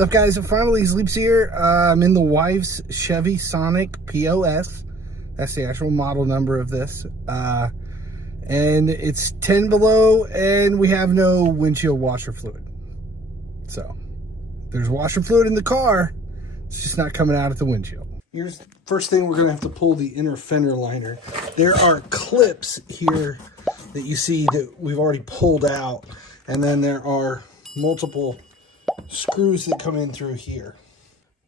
What's up, guys? So finally, Sleeps here. I'm in the wife's Chevy Sonic POS. That's the actual model number of this. And it's 10 below, and we have no windshield washer fluid. So there's washer fluid in the car. It's just not coming out at the windshield. Here's the first thing. We're going to have to pull the inner fender liner. There are clips here that you see that we've already pulled out. And then there are multiple screws that come in through here.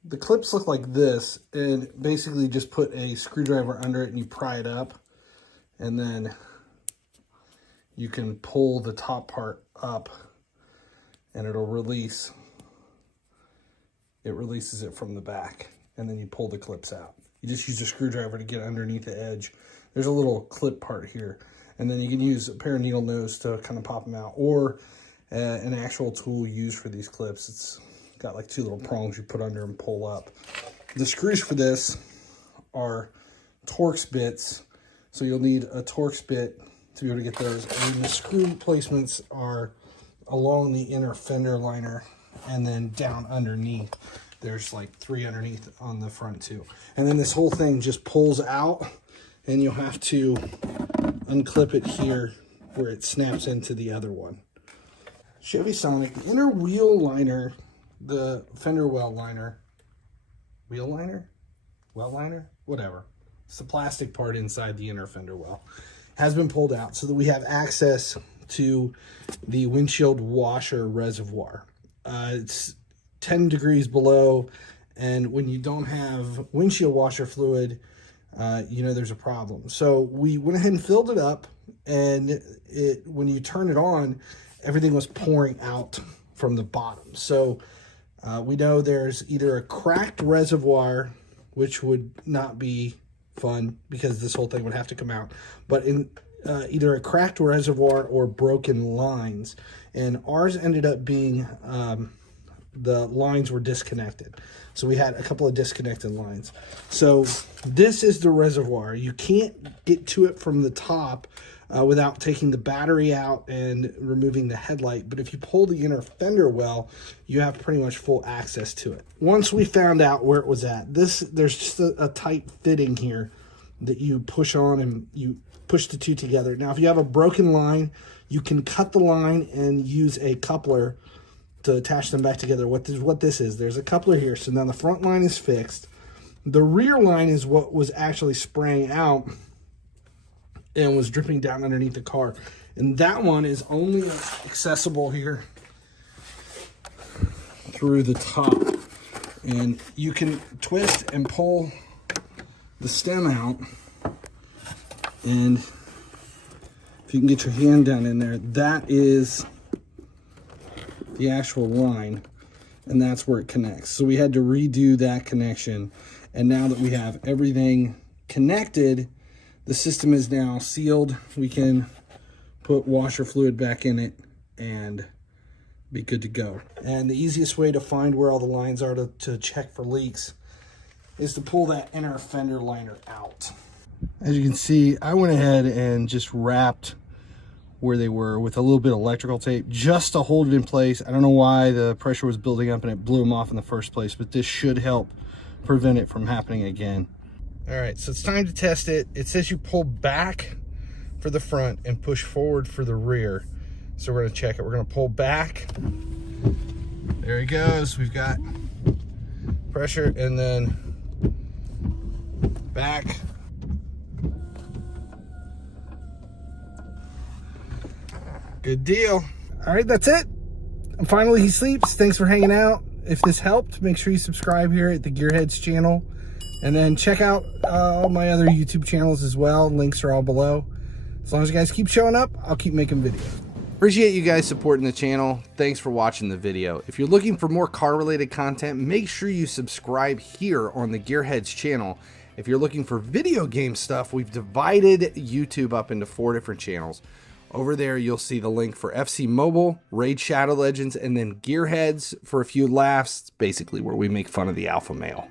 The clips look like this, and basically just put a screwdriver under it and you pry it up, and then you can pull the top part up and it'll release. It releases it from the back, and then you pull the clips out. You just use a screwdriver to get underneath the edge. There's a little clip part here, and then you can use a pair of needle nose to kind of pop them out, or an actual tool used for these clips. It's got like two little prongs you put under and pull up. The screws for this are Torx bits, so you'll need a Torx bit to be able to get those. And the screw placements are along the inner fender liner, and then down underneath. There's like 3 underneath on the front too. And then this whole thing just pulls out, and you'll have to unclip it here where it snaps into the other one. Chevy Sonic, the inner wheel liner, the fender well liner, wheel liner? Well liner? Whatever. It's the plastic part inside the inner fender well. Has been pulled out so that we have access to the windshield washer reservoir. It's 10 degrees below, and when you don't have windshield washer fluid, you know there's a problem. So we went ahead and filled it up, and when you turn it on, everything was pouring out from the bottom. So we know there's either a cracked reservoir, which would not be fun because this whole thing would have to come out, but in either a cracked reservoir or broken lines. And ours ended up being the lines were disconnected. So we had a couple of disconnected lines. So this is the reservoir. You can't get to it from the top without taking the battery out and removing the headlight. But if you pull the inner fender well, you have pretty much full access to it. Once we found out where it was at, there's just a tight fitting here that you push on, and you push the two together. Now, if you have a broken line, you can cut the line and use a coupler to attach them back together. What this is, there's a coupler here. So now the front line is fixed. The rear line is what was actually spraying out and was dripping down underneath the car. And that one is only accessible here through the top. And you can twist and pull the stem out. And if you can get your hand down in there, that is the actual line, and that's where it connects. So we had to redo that connection, and now that we have everything connected, the system is now sealed. We can put washer fluid back in it and be good to go. And the easiest way to find where all the lines are to check for leaks is to pull that inner fender liner out. As you can see, I went ahead and just wrapped where they were with a little bit of electrical tape just to hold it in place. I don't know why the pressure was building up and it blew them off in the first place, but this should help prevent it from happening again. All right, so it's time to test it. It says you pull back for the front and push forward for the rear. So we're gonna check it. We're gonna pull back. There he goes. We've got pressure, and then back. Good deal. All right, that's it. And finally, he sleeps. Thanks for hanging out. If this helped, make sure you subscribe here at the Gearheads channel. And then check out all my other YouTube channels as well. Links are all below. As long as you guys keep showing up, I'll keep making videos. Appreciate you guys supporting the channel. Thanks for watching the video. If you're looking for more car-related content, make sure you subscribe here on the Gearheads channel. If you're looking for video game stuff, we've divided YouTube up into 4 different channels. Over there, you'll see the link for FC Mobile, Raid Shadow Legends, and then Gearheads for a few laughs, basically where we make fun of the alpha male.